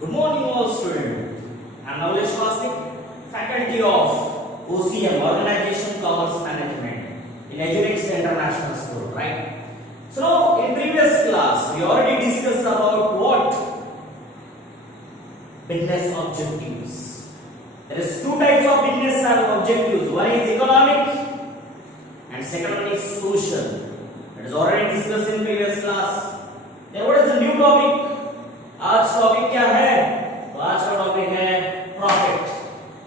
Good morning, all students. I am Knowledge Classic, Faculty of OCM, Organization Commerce Management, in EduX International School, right? So now, in previous class, we already discussed about what business objectives. There is two types of business objectives. One is economic, and second one is social. That is already discussed in previous class. Then what is the new topic? आज topic क्या है? तो आज का topic है profit,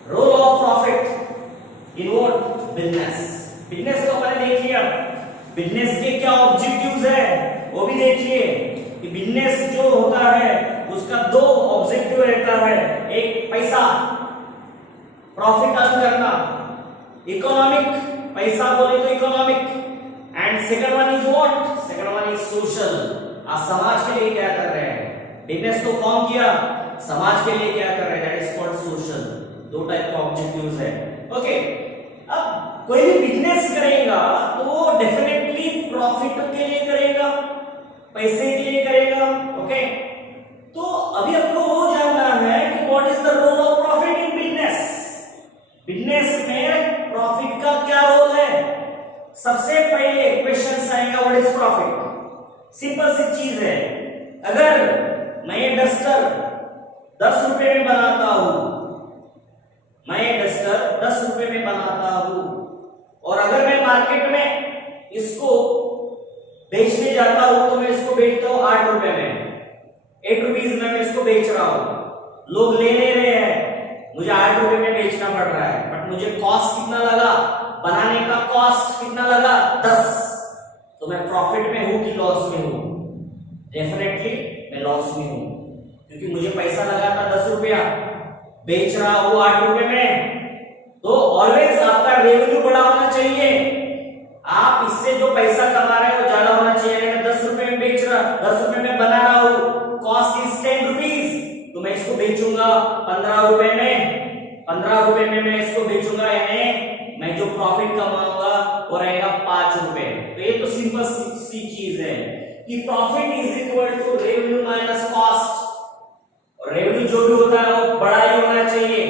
role of profit in what business. Business को मैंने देख लिया, बिजनेस के क्या ऑब्जेक्टिव्स है वो भी देखिए कि बिजनेस जो होता है उसका दो ऑब्जेक्टिव रहता है, एक पैसा प्रॉफिट अर्न करना, इकोनॉमिक पैसा बोले तो economic, and second one is what? Second one is social. आप समाज के लिए क्या कर रहे हैं? बिजनेस को फॉर्म किया, समाज के लिए क्या कर रहे हैं? That is called social. दो टाइप का ऑब्जेक्टिव्स है। ओके, अब कोई भी बिजनेस करेगा तो वो डेफिनेटली प्रॉफिट के लिए करेगा, पैसे के लिए करेगा। ओके, तो अभी आपको वो जानना है कि what is the role of profit in business. Business में प्रॉफिट का क्या रोल है? सबसे पहले क्वेश्चन आएगा व्हाट इज प्रॉफिट। सिंपल सी चीज है, अगर मैं ये डस्टर 10 रुपए में बनाता हूं, मैं ये डस्टर 10 रुपए में बनाता हूं, और अगर मैं मार्केट में इसको बेचने जाता हूं तो मैं इसको बेचता हूं 8 रुपए में, 8 रुपीज में मैं इसको बेच रहा हूं। लोग ले ले रहे हैं, मुझे 8 रुपए में बेचना पड़ रहा है, बट मुझे कॉस्ट कितना लगा? बनाने का कॉस्ट कितना लगा? 10। तो मैं प्रॉफिट में हूं कि लॉस में हूं? डेफिनेटली मैं लॉस में हूं, क्योंकि मुझे पैसा लगा था 10 रुपया, बेच रहा हूं 8 रुपए में। तो ऑलवेज आपका रेवेन्यू बड़ा होना चाहिए, आप इससे जो पैसा कमा रहे हो वो ज्यादा होना चाहिए। मैं 10 रुपए में बेच रहा, 10 रुपए में बना रहा हूं, कॉस्ट इज 10 रुपीज, तो मैं इसको बेचूंगा 15 रुपए में। 15 रुपए में मैं इसको बेचूंगा, यानी मैं जो प्रॉफिट कमाऊंगा वो रहेगा 5 रुपए। तो ये तो सिंपल सी चीज है कि profit is equal to revenue minus cost, और रेवेन्यू जो भी होता है वो बड़ा ही होना चाहिए।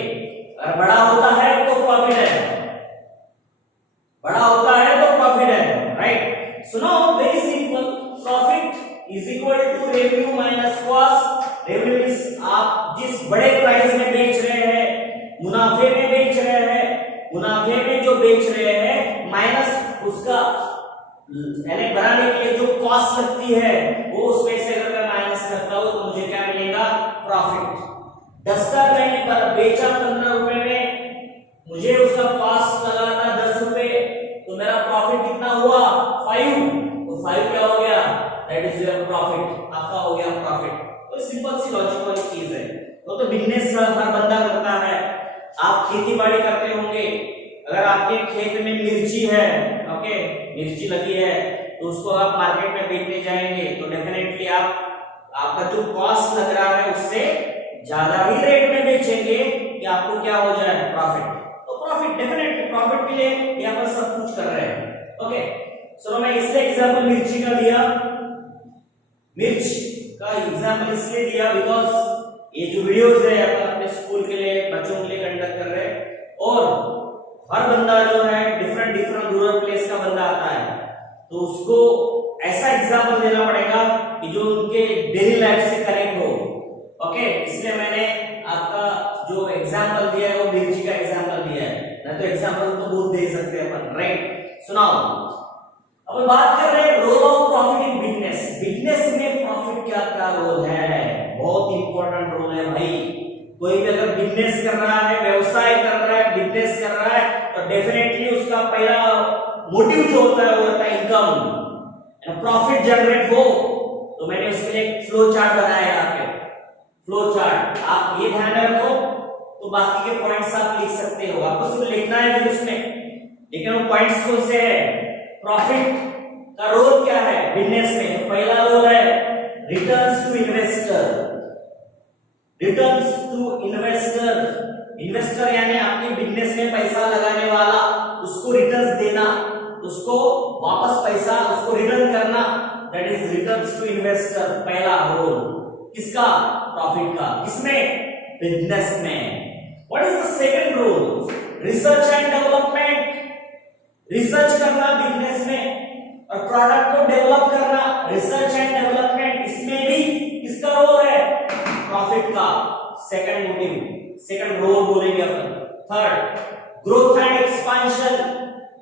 अगर बड़ा होता है तो प्रॉफिट है, बड़ा होता है तो प्रॉफिट है, right? So now very simple, profit is equal to revenue minus cost. Revenue is आप जिस बड़े प्राइस में बेच रहे हैं, मुनाफे में बेच रहे हैं, मुनाफे में जो बेच रहे हैं माइनस उसका यानी बनाने के लिए जो कॉस्ट लगती है वो उसमें से अगर मैं माइनस करता हूं तो मुझे क्या मिलेगा? प्रॉफिट। डस्टर मैंने बेचा 15 रुपए में, मुझे उसका कॉस्ट लगा था 10 रुपए, तो मेरा प्रॉफिट कितना हुआ? 5। तो 5 क्या हो गया? दैट इज योर प्रॉफिट, आपका हो गया प्रॉफिट। तो सिंपल सी लॉजिक वाली चीज है। तो बिजनेस हर बंदा करता है। आप खेती बाड़ी करते होंगे, अगर आपके खेत में मिर्ची है, ओके, मिर्ची लगी है, तो उसको आप मार्केट में बेचने जाएंगे तो डेफिनेटली आपका जो कॉस्ट लग रहा है उससे ज्यादा ही रेट में बेचेंगे कि आपको क्या हो जाए? प्रॉफिट। तो प्रॉफिट, डेफिनेटली प्रॉफिट के लिए यहाँ पर सब कुछ कर रहे हैं। ओके, सो मैं इससे एग्जांपल मिर्ची का दिया, मिर्च का एग्जांपल इसलिए दिया बिकॉज ये जो वीडियोस है अपन अपने स्कूल के लिए, बच्चों के लिए कंडक्ट कर रहे हैं, और हर बंदा जो है डिफरेंट रूरल प्लेस का बंदा आता है, तो उसको ऐसा एग्जांपल देना पड़ेगा कि जो उनके डेली लाइफ से कनेक्ट हो। ओके, इसलिए मैंने आपका जो एग्जांपल दिया है वो मिर्ची का एग्जांपल दिया है, ना तो एग्जांपल तो बहुत दे सकते हैं अपन, राइट? सुनाओ, अब बात कर रहे हैं role of profit in business. Business में प्रॉफिट क्या क्या रोल है? बहुत इंपॉर्टेंट रोल है भाई। कोई भी अगर बिजनेस कर रहा है, व्यवसाय कर रहा है, बिजनेस कर रहा है, तो डेफिनेटली उसका पहला मोटिव जो होता है वो होता है इनकम, प्रॉफिट जनरेट हो। तो मैंने उसके लिए एक फ्लो चार्ट बनाया यहाँ पे, फ्लो चार्ट। आप ये ध्यान में रखो, तो बाकी के पॉइंट्स आप लिख सकते हो, आपको सिर्फ लिखना है फिर उसमें, लेकिन वो पॉइंट्स कौन से है? प्रॉफिट का रोल क्या है बिजनेस में? तो पहला रोल है returns to investor. Returns to investor, investor यानी आपके बिजनेस में पैसा लगाने वाला, उसको रिटर्न्स देना, उसको वापस पैसा उसको रिटर्न करना, that is returns to investor. पहला रोल किसका? प्रॉफिट का, किसमें? बिजनेस में। What is the second rule? Research and development. Research करना बिजनेस में और प्रोडक्ट को डेवलप करना, रिसर्च एंड डेवलपमेंट, इसमें भी किसका रोल है? प्रॉफिट का। सेकंड मोटिव, सेकंड रोल बोलेंगे अपन। थर्ड, ग्रोथ एंड एक्सपांशन,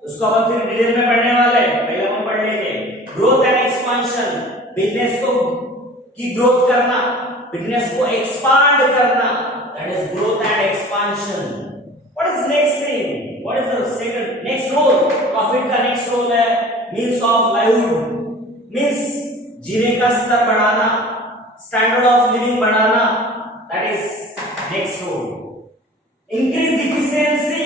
उसको अपन फिर डिटेल में पढ़ने वाले हैं, पहले अपन पढ़ लेंगे। ग्रोथ एंड एक्सपांशन, बिजनेस को की ग्रोथ करना, बिजनेस को एक्सपांड करना, that is growth and expansion. What is next thing? What is the second next role? Profit का नेक्स्ट रोल है मींस ऑफ लाइवलीहुड, मींस जीने का स्तर बढ़ाना, स्टैंडर्ड ऑफ लिविंग बढ़ाना, that is next role. Increase efficiency,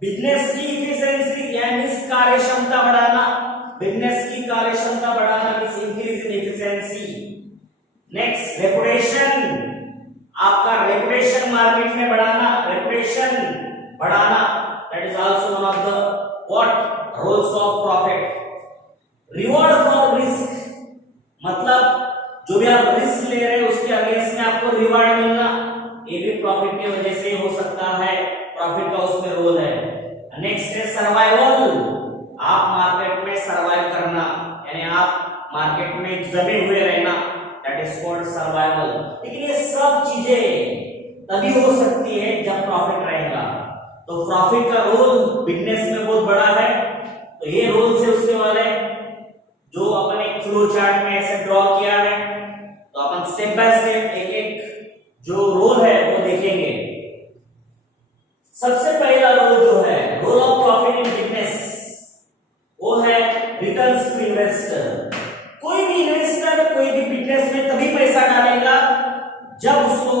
business की efficiency यानी कार्य क्षमता बढ़ाना, बिजनेस की कार्य क्षमता बढ़ाना means increase in efficiency. Next, reputation, आपका रेपुटेशन मार्केट में बढ़ाना, रेपुटेशन बढ़ाना, that is also one of the what roles of profit. Reward for risk, मतलब जो भी आप रिस्क ले रहे हैं उसके अगेंस्ट में आपको रिवॉर्ड मिलना, ये भी प्रॉफिट की वजह से हो सकता है, प्रॉफिट का उसमें रोल है। नेक्स्ट है सर्वाइवल, आप मार्केट में सर्वाइव करना, यानी आप मार्केट में जमे हुए रहना, दैट इज कॉल्ड सर्वाइवल। लेकिन ये सब चीजें तभी हो सकती है जब प्रॉफिट रहेगा। तो प्रॉफिट का रोल बिजनेस में बहुत बड़ा है, तो ये रोल से उसके वाले जो अपन एक फ्लो चार्ट में ऐसे ड्रॉ किया है, तो अपन स्टेप बाय स्टेप एक एक जो रोल है वो देखेंगे। सबसे पहला रोल जो है role of profit in business, वो है रिटर्न्स टू इन्वेस्टर। कोई भी इन्वेस्टर कोई भी बिजनेस में तभी पैसा डालेगा जब उसको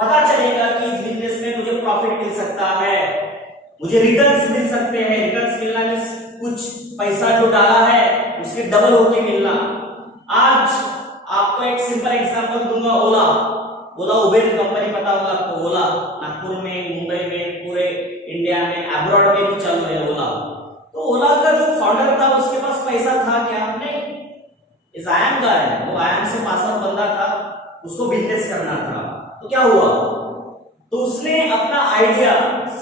पता चलेगा कि इस बिजनेस में मुझे प्रॉफिट मिल सकता है, मुझे रिटर्न्स मिल सकते हैं। रिटर्न्स मिलना मींस कुछ पैसा जो डाला है उसके डबल होके मिलना। आज आपको एक सिंपल एग्जांपल दूंगा, ओला उबेर कंपनी पता होगा आपको। ओला नागपुर में, मुंबई में, पूरे इंडिया में, अब्रॉड में भी चल रही है ओला। तो ओला का जो फाउंडर था उसके पास पैसा था क्या? नहीं, इस आयाम का है, वो आयाम से पास आउट बंदा था, उसको बिजनेस करना था। तो क्या हुआ? तो उसने अपना आइडिया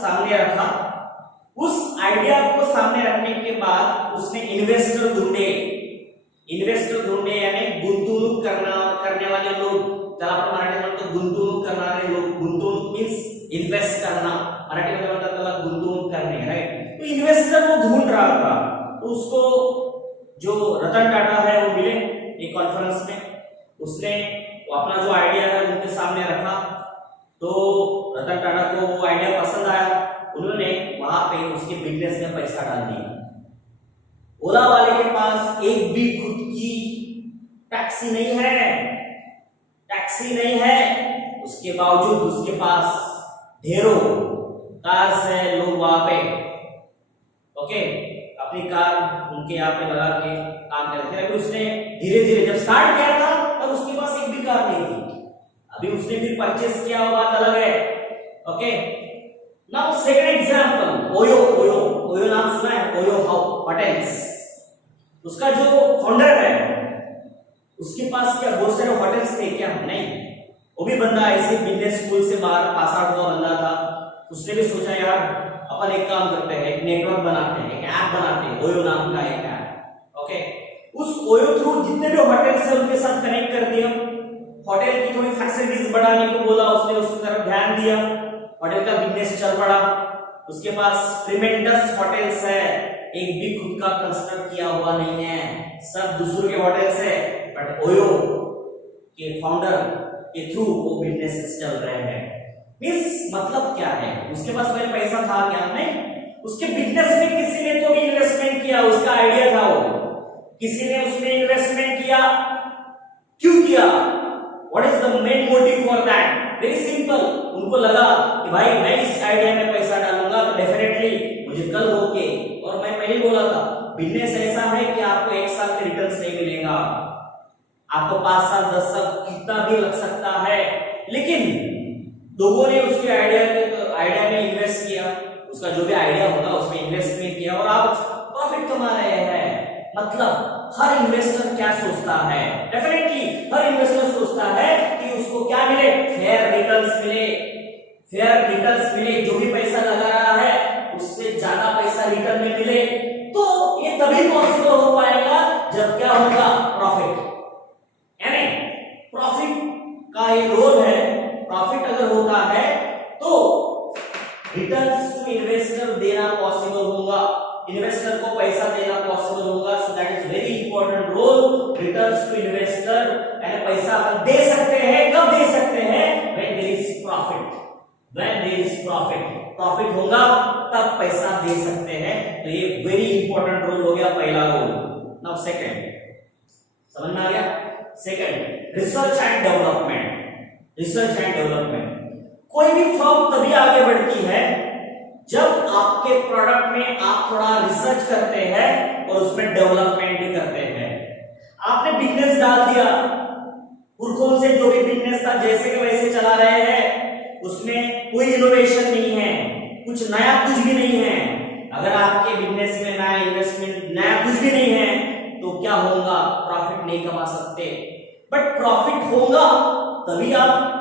सामने रखा, उस आइडिया को सामने रखने के बाद उसने इन्वेस्टर ढूंढे यानी गुंतवणूक करने वाले लोग, त्याला आपण मराठीत म्हणतो गुंतवणूक करणारे लोग। गुंतवणूक मीन्स इन्वेस्ट करना, मराठी में म्हणतात त्याला गुंतवणूक करणे, राइट। तो इन्वेस्टर वो ढूंढ रहा था, तो उसको जो रतन टाटा है वो मिले एक कॉन्फ्रेंस में, उसने अपना जो आइडिया है उनके सामने रखा, तो रतन टाटा को वो आइडिया पसंद आया, उन्होंने वहां पे उसके बिजनेस में पैसा डाल दिया। ओला वाले के पास एक भी खुद की टैक्सी नहीं है, उसके बावजूद उसके पास ढेरों कार्स है, लोग वहां पे ओके अपनी कार उनके यहाँ पे लगा के काम करते थे। अभी उसने धीरे धीरे जब स्टार्ट किया था तब उसके पास एक भी कार नहीं थी, अभी उसने फिर परचेस किया, वो बात अलग है। Okay, now second example, OYO नाम सुना है? ओयो होटल्स, उसका जो फाउंडर है उसके पास क्या बहुत सारे होटल्स थे क्या? नहीं, वो भी बंदा ऐसे बिजनेस स्कूल से बाहर पास आउट हुआ बंदा था। उसने भी सोचा यार अपन एक काम करते हैं, एक नेटवर्क बनाते हैं, एक ऐप बनाते हैं, ओयो नाम का एक ऐप। ओके, उस ओयो थ्रू जितने भी होटल्स हैं उनके साथ कनेक्ट कर दिया, होटल की थोड़ी फैसिलिटीज बढ़ाने को बोला, उसने उसकी तरफ ध्यान दिया, होटल का बिजनेस चल पड़ा। उसके पास ट्रिमेंडस होटल्स है, एक भी खुद का कंस्ट्रक्ट किया हुआ नहीं है, सब दूसरों के होटल्स है, बट ओयो के फाउंडर के थ्रू वो बिजनेस चल रहे हैं। मींस मतलब क्या है? उसके पास पहले पैसा था क्या? नहीं, उसके बिजनेस में किसी ने तो भी इन्वेस्टमेंट किया, उसका आइडिया था वो, किसी ने उसमें इन्वेस्टमेंट किया। क्यों किया? What is the main motive for that? Very simple, उनको लगा कि भाई मैं इस आइडिया में पैसा डालूंगा तो डेफिनेटली मुझे कल होके, और मैं पहले बोला था बिजनेस ऐसा है कि आपको एक साल के रिटर्न्स नहीं मिलेगा, आपको 5 साल 10 साल कितना भी लग सकता है, लेकिन लोगों ने उसके आइडिया में इन्वेस्ट किया, उसका जो भी आइडिया होगा उसमें इन्वेस्टमेंट किया और आप प्रॉफिट कमा रहे हैं। मतलब हर इन्वेस्टर क्या सोचता है, डेफिनेटली हर इन्वेस्टर सोचता है कि उसको क्या मिले, फेयर रिटर्न्स मिले, फेयर रिटर्न्स मिले, जो भी पैसा लगा रहा है उससे ज्यादा पैसा रिटर्न में मिले। तो ये तभी पॉसिबल हो पाएगा जब क्या होगा, प्रॉफिट, यानी प्रॉफिट का ये रोल है। प्रॉफिट अगर होता है तो रिटर्न्स टू इन्वेस्टर देना पॉसिबल होगा, इन्वेस्टर को पैसा देना पॉसिबल होगा। So that is very important role, returns to investor, यानी पैसा अपन दे सकते हैं, कब दे सकते हैं, when there is profit, when there is profit, profit होगा तब पैसा दे सकते हैं। तो ये वेरी इंपॉर्टेंट रोल हो गया, पहला रोल। नाउ सेकंड, समझ में आ गया? Second, research and development. Research and development, कोई भी फर्म तभी आगे बढ़ती है जब आपके प्रोडक्ट में आप थोड़ा रिसर्च करते हैं और उसमें डेवलपमेंट भी करते हैं। आपने बिजनेस डाल दिया, पुरखों से जो भी बिजनेस था जैसे के वैसे चला रहे हैं, उसमें कोई इनोवेशन नहीं है, कुछ नया कुछ भी नहीं है। अगर आपके बिजनेस में नया इन्वेस्टमेंट, नया कुछ भी नहीं है, तो क्या होगा, प्रॉफिट नहीं कमा सकते। बट प्रॉफिट होगा तभी आप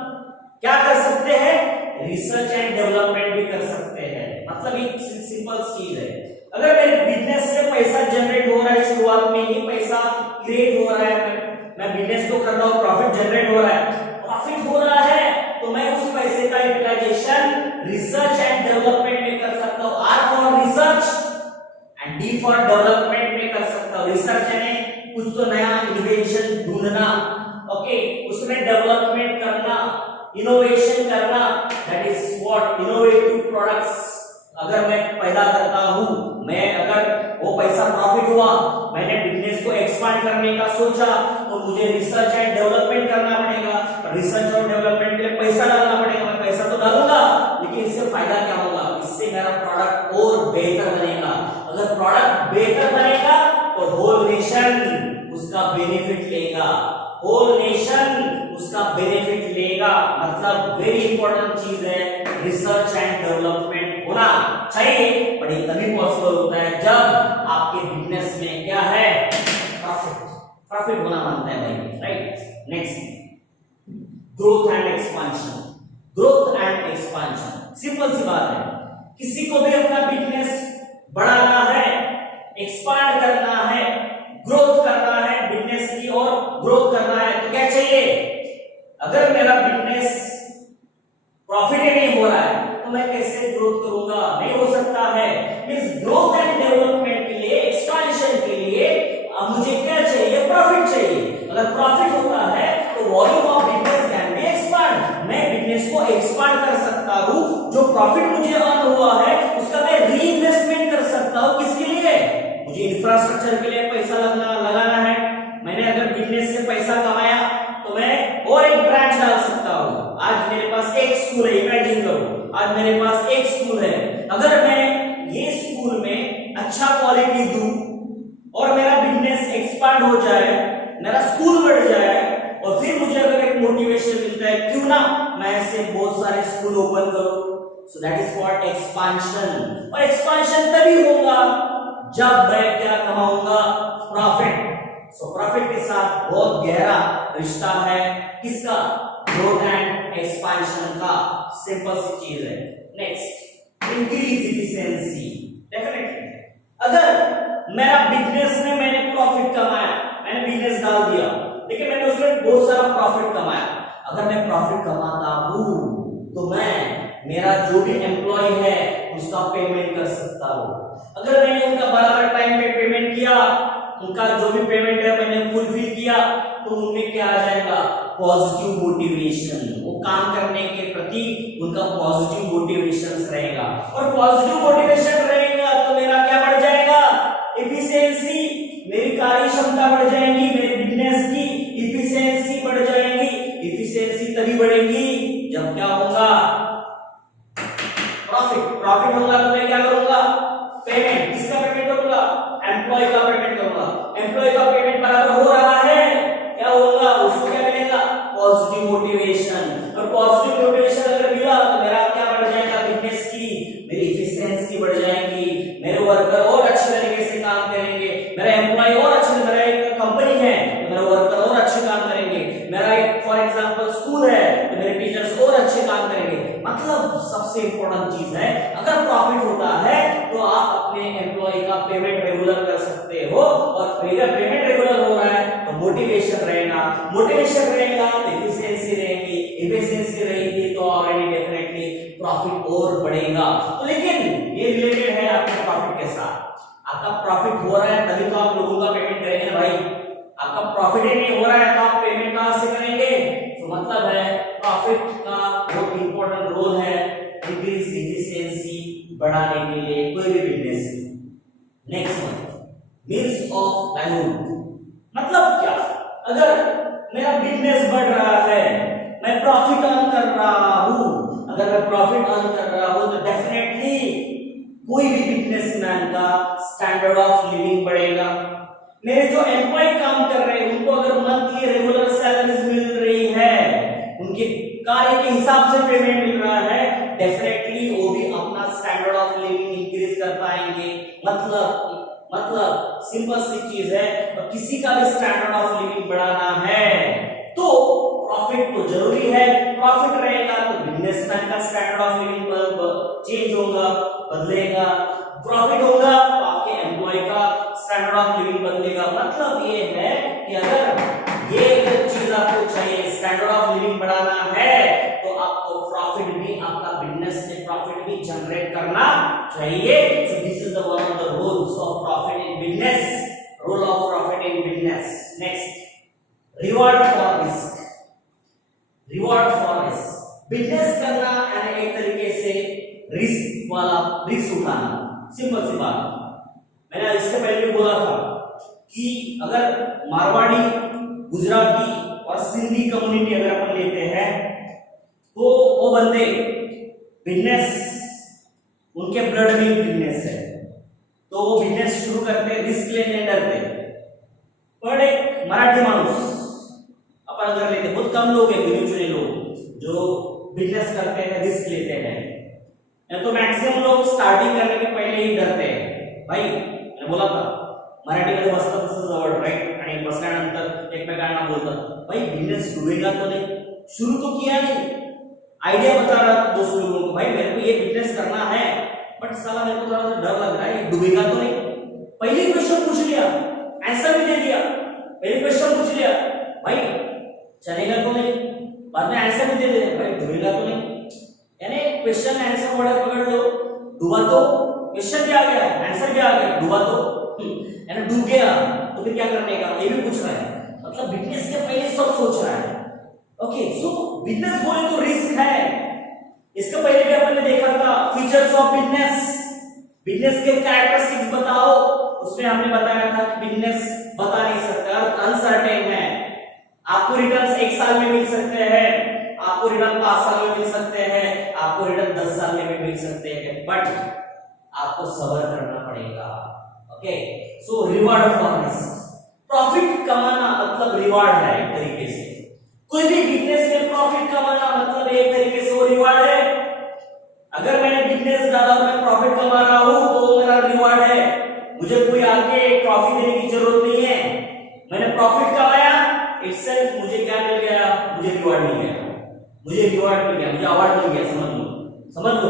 क्या कर सकते हैं, रिसर्च एंड डेवलपमेंट भी कर सकते हैं। मतलब एक सिंपल चीज है, अगर मेरे बिजनेस से पैसा जनरेट हो रहा है, शुरुआत में ही पैसा क्रिएट हो रहा है, मैं बिजनेस तो कर रहा हूं, प्रॉफिट जनरेट हो रहा है, प्रॉफिट हो रहा है, तो मैं उस पैसे का यूटिलाइजेशन रिसर्च एंड डेवलपमेंट में कर सकता हूं। R for research and D for development में कर सकता हूं। रिसर्च यानी कुछ तो नया इनोवेशन ढूंढना, ओके, उसमें डेवलपमेंट करना, इनोवेशन करना, that is what innovative products अगर मैं पैदा करता हूं, मैं अगर वो पैसा प्रॉफिट हुआ, मैंने बिजनेस को एक्सपांड करने का सोचा, तो मुझे रिसर्च एंड डेवलपमेंट करना पड़ेगा। रिसर्च और डेवलपमेंट के लिए पैसा डालना पड़ेगा, मैं पैसा तो डालूंगा, लेकिन इससे फायदा क्या होगा, इससे मेरा प्रोडक्ट और बेहतर बनेगा। अगर प्रोडक्ट बेहतर बनेगा तो होल नेशन उसका बेनिफिट लेगा, होल नेशन उसका बेनिफिट लेगा। मतलब वेरी इंपॉर्टेंट चीज है, रिसर्च एंड डेवलपमेंट होना चाहिए, पर ये तभी पॉसिबल होता है जब आपके बिजनेस में क्या है, प्रॉफिट, प्रॉफिट होना मानता है भाई, right. Next, growth and expansion. Growth and expansion simple सी बात है, किसी को भी अपना बिजनेस बढ़ाना है, एक्सपांड करना है, ग्रोथ करना है, बिजनेस की और ग्रोथ करना है, तो क्या चाहिए, अगर मेरा बिजनेस प्रॉफिट ही नहीं हो रहा है तो मैं कैसे ग्रोथ करूंगा, नहीं हो सकता है। मींस ग्रोथ एंड डेवलपमेंट के लिए, एक्सपांशन के लिए मुझे क्या चाहिए, प्रॉफिट चाहिए। अगर प्रॉफिट होता है तो volume of business can be expand, मैं बिजनेस को एक्सपांड कर सकता हूं, जो प्रॉफिट मुझे अर्न हुआ है उसका मैं रीइन्वेस्टमेंट कर सकता हूं। किसके लिए, मुझे इंफ्रास्ट्रक्चर के लिए पैसा लगाना है, मैंने अगर बिजनेस से पैसा कमाया तो मैं और एक ब्रांच डाल सकता हूं। आज मेरे पास एक स्कूल है, इमेजिन करो आज मेरे पास एक स्कूल है, अगर मैं ये स्कूल में अच्छा क्वालिटी दूं और मेरा बिजनेस एक्सपांड हो जाए, मेरा स्कूल बढ़ जाए, और फिर मुझे अगर एक मोटिवेशन मिलता है, क्यों ना मैं ऐसे बहुत सारे स्कूल ओपन करूं। सो दैट इज कॉल्ड एक्सपांशन। और एक्सपांशन तभी होगा जब मैं क्या कमाऊंगा, प्रॉफिट। सो प्रॉफिट के साथ बहुत गहरा रिश्ता है किसका, ग्रोथ एंड एक्सपांशन का। सिंपल सी चीज है। Next, increase efficiency. डेफिनेटली अगर मेरा बिजनेस में मैंने प्रॉफिट कमाया, मैंने बिजनेस डाल दिया, लेकिन मैंने उसमें बहुत सारा प्रॉफिट कमाया, अगर मैं प्रॉफिट कमाता हूं तो मैं मेरा जो भी एम्प्लॉय है उसका पेमेंट कर सकता हूं। अगर मैंने उनका बराबर टाइम पे पेमेंट किया, उनका जो भी पेमेंट है मैंने फुलफिल किया, तो उनमें क्या आ जाएगा, पॉजिटिव मोटिवेशन। वो काम करने के प्रति उनका पॉजिटिव मोटिवेशन रहेगा, और पॉजिटिव मोटिवेशन रहेगा तो मेरा क्या बढ़ जाएगा, एफिशिएंसी, मेरी कार्य क्षमता बढ़ जाएगी, मेरे बिजनेस की एफिशिएंसी बढ़ जाएगी। एफिशिएंसी तभी बढ़ेगी जब क्या होगा, प्रॉफिट। प्रॉफिट होगा तो मैं क्या करूंगा, पेमेंट, किसका पेमेंट करूंगा, एम्प्लॉय का पेमेंट करूंगा। एम्प्लॉय का पेमेंट बराबर हो रहा है, क्या होगा, उसको क्या मिलेगा, पॉजिटिव मोटिवेशन। और पॉजिटिव मोटिवेशन अगर मिला तो मेरा क्या बढ़ जाएगा, बिजनेस की मेरी एफिशिएंसी बढ़ जाएगी, मेरे वर्कर और अच्छे तरीके से काम करेंगे, मेरा एम्प्लॉय और सबसे इंपॉर्टेंट चीज है, अगर प्रॉफिट होता है तो आप अपने एम्प्लॉय का पेमेंट रेगुलर कर सकते हो, और अगर पेमेंट रेगुलर हो रहा है तो मोटिवेशन रहेगा, मोटिवेशन रहेगा तो एफिशिएंसी रहेगी, एफिशिएंसी रहेगी तो ऑलरेडी डेफिनेटली प्रॉफिट और बढ़ेगा। तो लेकिन ये रिलेटेड है आपके प्रॉफिट के साथ। आपका प्रॉफिट हो रहा है तभी तो आप लोगों का पेमेंट करेंगे ना भाई, आपका प्रॉफिट ही नहीं हो रहा है तो आप पेमेंट कहां से करेंगे? तो मतलब है प्रॉफिट का बहुत इंपॉर्टेंट रोल है इंक्रीज एफिशिएंसी बढ़ाने के लिए कोई भी बिजनेस में। Next one, means of livelihood, मतलब क्या? अगर मेरा बिजनेस बढ़ रहा है, मैं प्रॉफिट अर्न कर रहा हूं, अगर मैं प्रॉफिट अर्न कर रहा हूं तो डेफिनेटली कोई भी बिजनेसमैन का स्टैंडर्ड ऑफ लिविंग बढ़ेगा। मेरे जो एम्प्लॉय काम कर रहे हैं उनको अगर मंथली रेगुलर सैलरीज मिल रही है, उनके कार्य के हिसाब से पेमेंट मिल रहा है, डेफिनेटली वो भी अपना स्टैंडर्ड ऑफ लिविंग इंक्रीज कर पाएंगे। मतलब सिंपल सी चीज है, और किसी का भी स्टैंडर्ड ऑफ लिविंग बढ़ाना है तो प्रॉफिट तो जरूरी है, प्रॉफिट रहेगा तो बिजनेसमैन का स्टैंडर्ड ऑफ लिविंग चेंज होगा, बदलेगा, प्रॉफिट होगा तो आपके एम्प्लॉय का स्टैंडर्ड ऑफ लिविंग बदलेगा। मतलब ये है कि अगर ये चीज आपको चाहिए, स्टैंडर्ड ऑफ लिविंग बढ़ाना है तो आपको प्रॉफिट भी, आपका बिजनेस में प्रॉफिट भी जनरेट करना चाहिए। So this is the one of the rules of profit in business, rule of profit in business. Next, reward for risk, reward for risk, business करना यानी एक तरीके से रिस्क वाला, रिस्क उठाना, सिंपल सी बात। मैंने इसके पहले भी बोला था कि अगर मारवाड़ी, गुजराती और सिंधी कम्युनिटी अगर अपन लेते हैं तो वो बंदे बिजनेस, उनके ब्लड में बिजनेस है तो वो बिजनेस शुरू करते हैं, रिस्क लेने डरते। पर एक मराठी मानुस अपन अगर लेते, बहुत कम लोग हैं, गिने चुने लोग जो बिजनेस करते हैं, रिस्क लेते हैं, तो मैक्सिमम लोग स्टार्टिंग करने के पहले ही डरते हैं। भाई मैंने बोला था मराठीमध्ये बसतात तसं जवळ, राईट, आणि बसल्यानंतर एकमेकांना बोलतात भाई बिजनेस डूबेगा तो नहीं, शुरू तो किया नहीं, आइडिया बता रहा था दोस्त लोगों को, भाई मेरे को ये बिजनेस करना है बट साला मेरे को थोड़ा सा डर लग रहा है, डूबेगा तो नहीं। पहले क्वेश्चन पूछ लिया, आंसर भी दे दिया, पहले क्वेश्चन पूछ लिया भाई चलेगा तो नहीं, बाद में आंसर भी दे दे भाई डूबेगा तो नहीं। यानी क्वेश्चन आंसर वर्ड पकड़ लो, डूबा तो क्वेश्चन भी आ गया, आंसर भी आ गया, डूबा तो यानी डूब गया तो फिर क्या करने का, ये भी पूछ रहा है। मतलब बिजनेस के पहले सब सोच रहा है। ओके, सो बिजनेस बोले तो रिस्क है। इसके पहले भी अपन ने देखा था फीचर्स ऑफ बिजनेस, बिजनेस के कैरेक्टरिस्टिक्स बताओ, उसमें हमने बताया था कि बिजनेस बता नहीं सकता, अनसर्टेन है, आपको रिटर्न्स 1 साल में मिल सकते हैं, आपको रिटर्न 5 साल में मिल सकते हैं, आपको रिटर्न 10 साल में भी मिल सकते हैं, बट आपको सब्र करना पड़ेगा। Okay, so reward for risk, profit कमाना मतलब रिवॉर्ड है एक तरीके से। कोई भी बिजनेस में प्रॉफिट कमाना मतलब एक तरीके से वो रिवॉर्ड है। अगर मैंने बिजनेस डाला और मैं प्रॉफिट कमा रहा हूं तो मेरा रिवॉर्ड है, मुझे कोई आगे ट्रॉफी देने की जरूरत नहीं है, मैंने प्रॉफिट कमाया, इटसेल्फ मुझे क्या मिल गया, मुझे रिवॉर्ड मिल गया, मुझे रिवॉर्ड मिल गया, मुझे अवार्ड मिल गया। समझ लो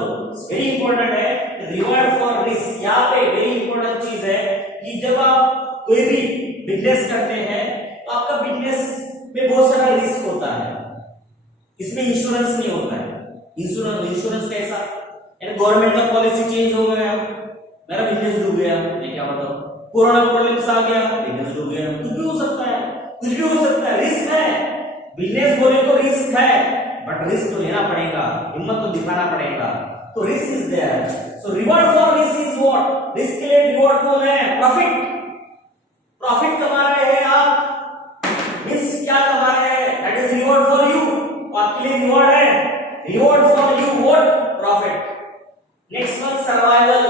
वेरी इंपॉर्टेंट है रिवॉर्ड फॉर रिस्क। यहाँ पे वेरी इंपॉर्टेंट चीज है कि जब आप कोई भी बिजनेस करते हैं तो आपका बिजनेस में बहुत सारा रिस्क होता है, इसमें इंश्योरेंस नहीं होता है। इंश्योरेंस कैसा, यानी गवर्नमेंट का पॉलिसी चेंज हो गया, मेरा बिजनेस डूब गया, मैं क्या बताऊं, कोरोना प्रॉब्लम्स आ गया, बिजनेस डूब गया, कुछ भी हो सकता है, कुछ भी हो सकता है, रिस्क है। बिजनेस बोले तो रिस्क है, बट रिस्क तो लेना पड़ेगा, हिम्मत तो दिखाना पड़ेगा, तो risk is there. So reward for risk is what, risk के लिए रिवॉर्ड कौन है, प्रॉफिट। प्रॉफिट कमा रहे हैं आप, रिस्क क्या कमा रहे हैं, that is reward for you, आपके लिए रिवॉर्ड है, reward for you what, profit. Next one, survival.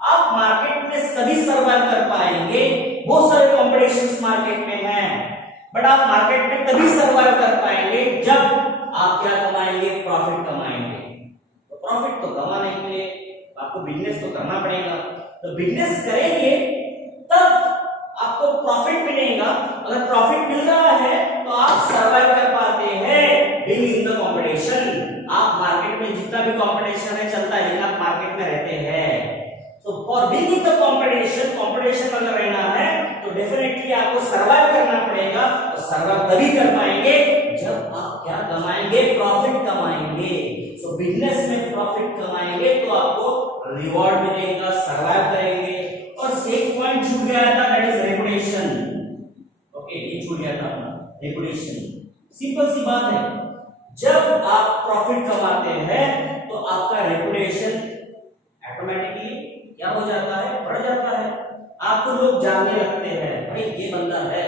आप मार्केट में तभी सर्वाइव कर पाएंगे, बहुत सारे कॉम्पिटिशंस मार्केट में हैं, बट आप मार्केट में तभी सर्वाइव कर पाएंगे जब आप क्या कमाएंगे, प्रॉफिट कमाएंगे। तो प्रॉफिट तो कमाने के लिए आपको बिजनेस तो करना पड़ेगा, तो बिजनेस करेंगे तब आपको प्रॉफिट प्रॉफिट मिलेगा, अगर प्रॉफिट मिल रहा है तो आप सर्वाइव कर पाते हैं बीइंग इन द कंपटीशन। आप मार्केट में जितना भी कंपटीशन है चलता है, लेकिन आप मार्केट में रहते हैं। तो for being in the competition अगर रहना है तो डेफिनेटली आपको सर्वाइव करना पड़ेगा। और सर्वाइव तभी कर पाएंगे जब आप क्या कमाएंगे, प्रॉफिट कमाएंगे। सो बिजनेस में प्रॉफिट कमाएंगे तो आपको रिवॉर्ड मिलेगा, सर्वाइव करेंगे। और एक पॉइंट छूट गया था, दैट इज रेपुटेशन। ओके, ये छूट गया था रेपुटेशन। सिंपल सी बात है, जब आप प्रॉफिट कमाते हैं तो आपका रेपुटेशन ऑटोमेटिकली क्या हो जाता है, बढ़ जाता है। आपको लोग जानने लगते हैं, भाई ये बंदा है,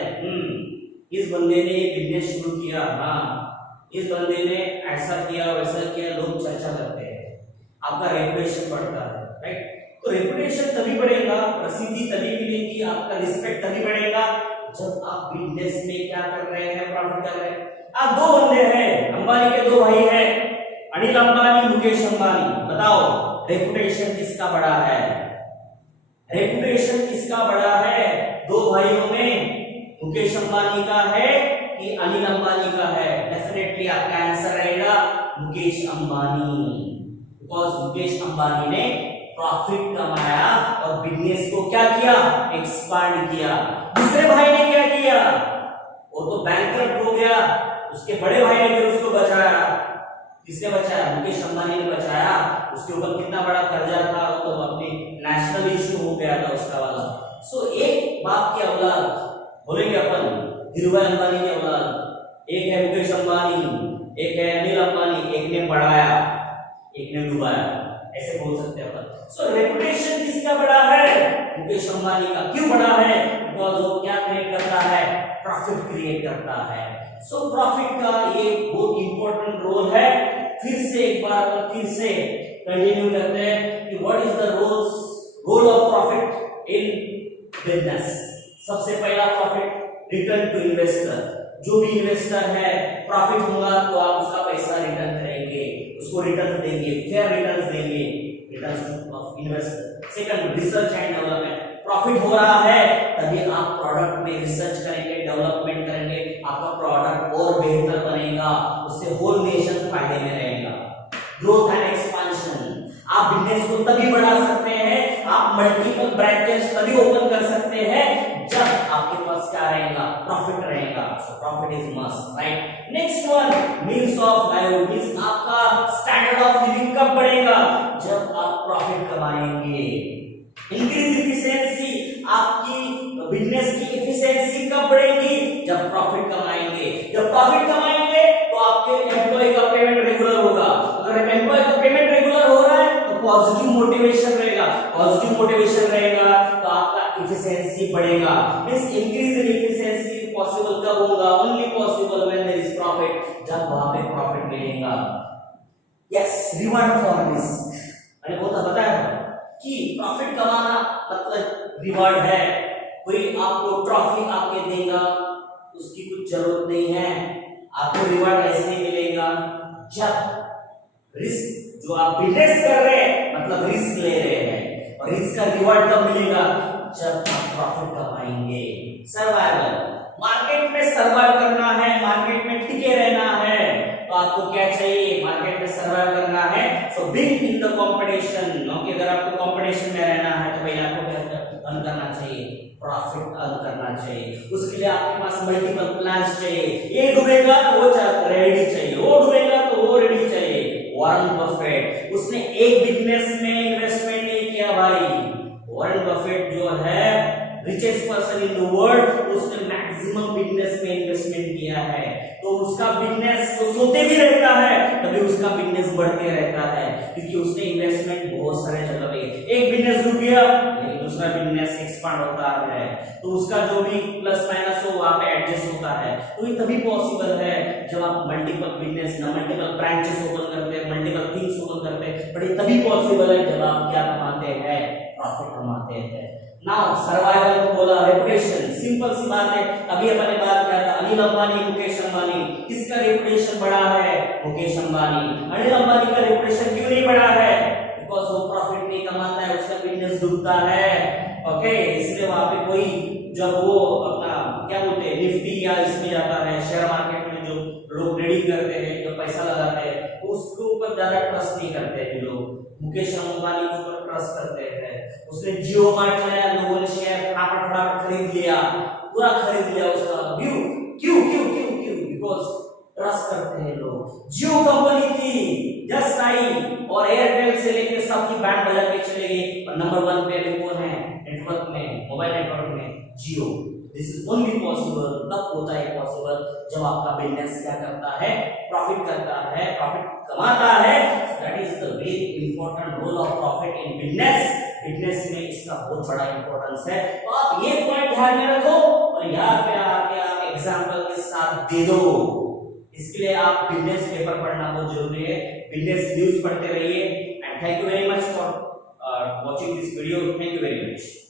इस बंदे ने बिजनेस शुरू किया, हाँ इस बंदे ने ऐसा किया वैसा किया, लोग चर्चा करते हैं, आपका रेपुटेशन बढ़ता है, राइट। तो रेपुटेशन तभी बढ़ेगा, प्रसिद्धि तभी मिलेगी, आपका रिस्पेक्ट तभी बढ़ेगा जब आप बिजनेस में क्या कर रहे हैं, प्रॉफिट कर रहे हैं। आप दो बंदे हैं, अंबानी के दो भाई हैं, अनिल अंबानी, मुकेश अंबानी, बताओ रेपुटेशन किसका बड़ा है? रेपुटेशन किसका बड़ा है दो भाइयों में? मुकेश अंबानी का है कि अनिल अंबानी का है? डेफिनेटली आपका आंसर रहेगा मुकेश अंबानी, बिकॉज मुकेश अंबानी ने प्रॉफिट कमाया और बिजनेस को क्या किया, एक्सपांड किया। दूसरे भाई ने क्या किया, वो तो बैंकरप्ट हो गया, उसके बड़े भाई ने फिर उसको बचाया। किसने बचाया? मुकेश अंबानी ने बचाया। उसके ऊपर कितना बड़ा कर्जा था, वो तो अपनी नेशनल इश्यू हो गया था उसका वाला। सो एक बाप की औलाद बोलेंगे अपन, धीरूभाई अंबानी की औलाद, एक है मुकेश अंबानी, एक है अनिल अंबानी, एक ने बढ़ाया एक ने डुबाया, ऐसे बोल सकते हैं अपन। सो रेपुटेशन किसका बड़ा है? मुकेश अंबानी का। क्यों बड़ा है? बिकॉज वो क्या क्रिएट करता है, प्रॉफिट क्रिएट करता है। सो प्रॉफिट का ये बहुत इंपॉर्टेंट रोल है। फिर से एक बार फिर से कंटिन्यू करते हैं कि what is the role of profit in business. सबसे पहला प्रॉफिट, रिटर्न टू इन्वेस्टर। जो भी इन्वेस्टर है, प्रॉफिट होगा तो आप उसका पैसा रिटर्न करेंगे, उसको रिटर्न देंगे, फेयर रिटर्न देंगे, return of investor. Second, research and development. Profit हो रहा है तभी आप प्रोडक्ट में रिसर्च करेंगे, डेवलपमेंट करेंगे, आपका प्रोडक्ट और बेहतर बनेगा, उससे होल नेशन फायदे में रहेगा। Growth and expansion. आप बिजनेस को तभी बढ़ा सकते हैं, आप मल्टीपल ब्रांचेस तभी ओपन कर सकते हैं जब आपके पास क्या रहेगा, प्रॉफिट रहेगा। So profit is must, right. Next one, means of livelihood. Means आपका स्टैंडर्ड ऑफ लिविंग कब बढ़ेगा? जब आप प्रॉफिट कमाएंगे। Increase efficiency. आपकी बिजनेस की इफिशिएंसी कब बढ़ेगी? जब प्रॉफिट कमाएंगे। जब प्रॉफिट कमाएंगे तो आपके एम्प्लॉय का पेमेंट रेगुलर होगा। अगर एम्प्लॉय का पेमेंट रेगुलर हो रहा है तो पॉजिटिव मोटिवेशन रहेगा, पॉजिटिव मोटिवेशन रहेगा तो आपका इफिशिएंसी बढ़ेगा। Means increase in efficiency possible कब होगा? Only possible when there is profit, जब वहां पे प्रॉफिट मिलेगा। Yes, reward for risk. मैंने बहुत बताया कि प्रॉफिट कमाना मतलब रिवार्ड है। कोई आपको ट्रॉफी आपके देगा, उसकी कुछ जरूरत नहीं है। आपको रिवार्ड ऐसे ही मिलेगा जब रिस्क, जो आप बिजनेस कर रहे हैं मतलब रिस्क ले रहे हैं, और रिस्क का रिवार्ड कब मिलेगा? जब आप प्रॉफिट कमाएंगे। सर्वाइवल। मार्केट में सर्वाइव करना है, मार्केट में टिके रहना है तो आपको क्या चाहिए? मार्केट में सर्वाइव करना है। So being in the competition. Okay, अगर आपको कंपटीशन में रहना है तो भाई आपको क्या अर्न करना चाहिए? प्रॉफिट अर्न करना चाहिए। उसके लिए आपके पास मल्टीपल प्लान्स चाहिए। ये डूबेगा तो वो रेडी चाहिए, वो डूबेगा तो वो रेडी चाहिए। वॉरेन बफेट, उसने एक बिजनेस में इन्वेस्टमेंट नहीं किया भाई। वॉरेन बफेट जो है richest person in the world, उसने मैक्सिमम बिजनेस में इन्वेस्टमेंट किया है। तो उसका बिजनेस तो सोते भी रहता है तभी उसका बिजनेस बढ़ते रहता है, क्योंकि उसने इन्वेस्टमेंट बहुत सारे जगह पे। एक बिजनेस डूब गया लेकिन दूसरा बिजनेस एक्सपांड होता है, तो उसका जो भी प्लस माइनस हो वहां पे एडजस्ट होता है। तो ये तभी पॉसिबल है जब आप मल्टीपल बिजनेस ना मल्टीपल ब्रांचेस ओपन करते हैं, मल्टीपल थिंग्स ओपन करते हैं। बट ये तभी पॉसिबल है जब आप क्या कमाते हैं? प्रॉफिट कमाते हैं। नाउ सर्वाइवल बोला, रेपुटेशन। सिंपल सी बात है, अभी अपन ने बात किया था अनिल अंबानी, मुकेश अंबानी, किसका रेपुटेशन बढ़ा है? मुकेश अंबानी। अनिल अंबानी का रेपुटेशन क्यों नहीं बढ़ा है? बिकॉज वो प्रॉफिट नहीं कमाता है, उसका बिजनेस डूबता है। ओके, इसलिए वहां पे कोई जब वो अपना क्या बोलते हैं निफ्टी या इसमें जाता है शेयर मार्केट में जो लोग ट्रेडिंग करते हैं जो पैसा लगाते हैं तो उसके ऊपर ज्यादा ट्रस्ट नहीं करते हैं लोग। मुकेश अंबानी के ऊपर ट्रस्ट करते हैं। उसने जियो मार्ट लाया, लोगों ने शेयर फटाफट खरीद लिया, पूरा खरीद लिया उसका। क्यों क्यों क्यों क्यों क्यों? बिकॉज ट्रस्ट करते हैं लोग। जियो कंपनी थी, जस्ट आई और एयरटेल से लेके सबकी बैंड बजा के चले गए और नंबर 1 पे अभी कौन है नेटवर्क में, मोबाइल नेटवर्क में? जियो। दिस इज ओनली पॉसिबल, तब होता है पॉसिबल जब आपका बिजनेस क्या करता है, प्रॉफिट करता है, प्रॉफिट कमाता है। That is the very important role of profit in business. Business में इसका बहुत बड़ा इंपॉर्टेंस है। तो आप ये पॉइंट ध्यान में रखो और यहाँ पे आके आप एग्जांपल के साथ दे दो। इसके लिए आप बिजनेस पेपर पढ़ना बहुत जरूरी है। बिजनेस न्यूज पढ़ते रहिए and thank you very much for watching this video. Thank you very much.